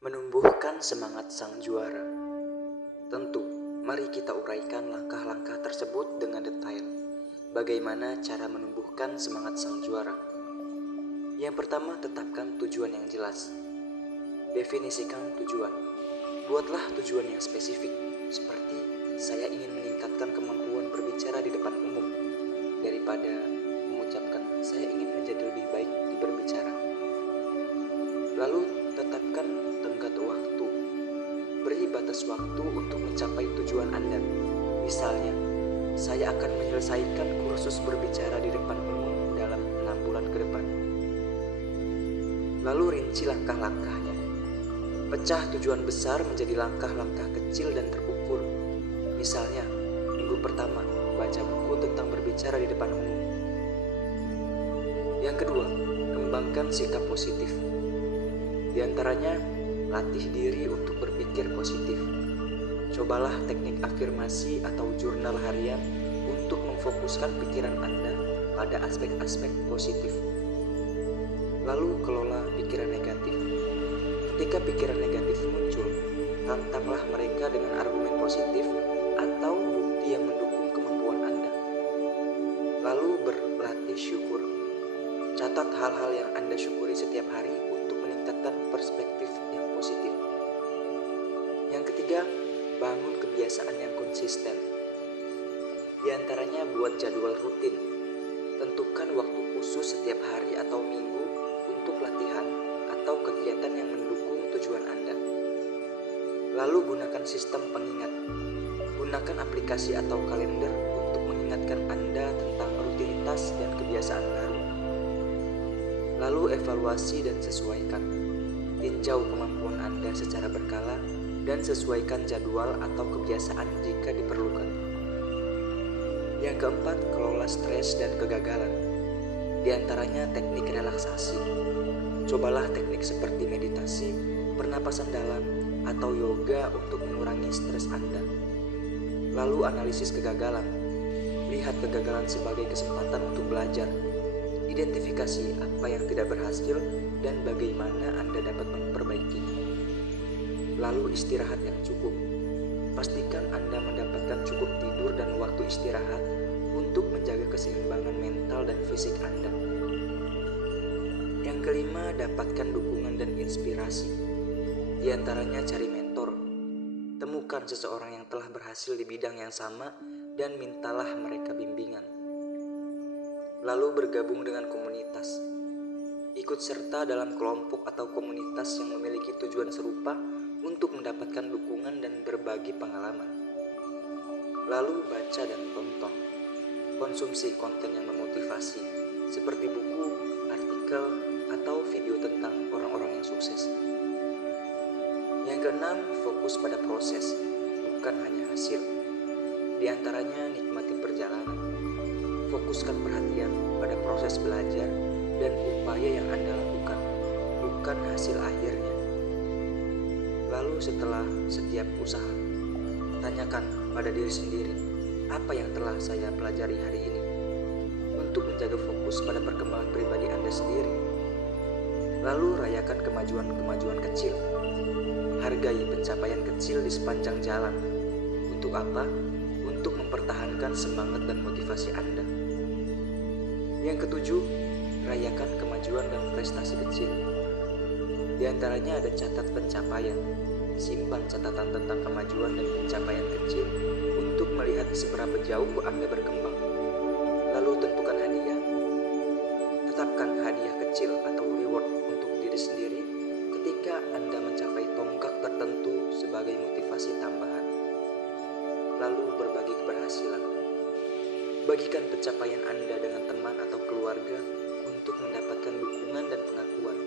Menumbuhkan semangat sang juara. Tentu, mari kita uraikan langkah-langkah tersebut dengan detail. Bagaimana cara menumbuhkan semangat sang juara? Yang pertama, tetapkan tujuan yang jelas. Definisikan tujuan. Buatlah tujuan yang spesifik, seperti saya ingin meningkatkan kemampuan berbicara di depan umum, daripada mengucapkan saya ingin menjadi lebih baik di berbicara. Lalu, tetapkan tenggat waktu. Beri batas waktu untuk mencapai tujuan Anda. Misalnya, saya akan menyelesaikan kursus berbicara di depan umum dalam 6 bulan ke depan. Lalu rinci langkah-langkahnya. Pecah tujuan besar menjadi langkah-langkah kecil dan terukur. Misalnya, minggu pertama, baca buku tentang berbicara di depan umum. Yang kedua, kembangkan sikap positif. Di antaranya, latih diri untuk berpikir positif. Cobalah teknik afirmasi atau jurnal harian untuk memfokuskan pikiran Anda pada aspek-aspek positif. Lalu kelola pikiran negatif. Ketika pikiran negatif muncul, tantanglah mereka dengan argumen positif atau bukti yang mendukung kemampuan Anda. Lalu berlatih syukur. Catat hal-hal yang Anda syukuri setiap hari untuk meningkatkan perspektif yang positif. Yang ketiga, bangun kebiasaan yang konsisten. Di antaranya buat jadwal rutin. Tentukan waktu khusus setiap hari atau minggu untuk latihan atau kegiatan yang mendukung tujuan Anda. Lalu gunakan sistem pengingat. Gunakan aplikasi atau kalender untuk mengingatkan Anda tentang rutinitas dan kebiasaan baru. Lalu evaluasi dan sesuaikan. Tinjau kemampuan Anda secara berkala dan sesuaikan jadwal atau kebiasaan jika diperlukan. Yang keempat, kelola stres dan kegagalan. Di antaranya teknik relaksasi. Cobalah teknik seperti meditasi, pernapasan dalam, atau yoga untuk mengurangi stres Anda. Lalu analisis kegagalan. Lihat kegagalan sebagai kesempatan untuk belajar. Identifikasi apa yang tidak berhasil dan bagaimana Anda dapat memperbaikinya. Lalu istirahat yang cukup. Pastikan Anda mendapatkan cukup tidur dan waktu istirahat untuk menjaga keseimbangan mental dan fisik Anda. Yang kelima, dapatkan dukungan dan inspirasi. Di antaranya cari mentor. Temukan seseorang yang telah berhasil di bidang yang sama dan mintalah mereka bimbingan. Lalu bergabung dengan komunitas. Ikut serta dalam kelompok atau komunitas yang memiliki tujuan serupa untuk mendapatkan dukungan dan berbagi pengalaman. Lalu baca dan tonton. Konsumsi konten yang memotivasi, seperti buku, artikel, atau video tentang orang-orang yang sukses. Yang keenam, fokus pada proses, bukan hanya hasil. Di antaranya nikmati perjalanan. Fokuskan perhatian pada proses belajar dan upaya yang Anda lakukan, bukan hasil akhirnya. Lalu setelah setiap usaha, tanyakan pada diri sendiri, apa yang telah saya pelajari hari ini? Untuk menjaga fokus pada perkembangan pribadi Anda sendiri. Lalu rayakan kemajuan-kemajuan kecil. Hargai pencapaian kecil di sepanjang jalan. Untuk apa? Untuk mempertahankan semangat dan motivasi Anda. Yang ketujuh, rayakan kemajuan dan prestasi kecil. Di antaranya ada catat pencapaian. Simpan catatan tentang kemajuan dan pencapaian kecil untuk melihat seberapa jauh Anda berkembang. Lalu tentukan hadiah. Tetapkan hadiah kecil atau reward untuk diri sendiri ketika Anda mencapai tonggak tertentu sebagai motivasi tambahan. Lalu berbagi keberhasilan. Bagikan pencapaian Anda dengan teman atau keluarga untuk mendapatkan dukungan dan pengakuan.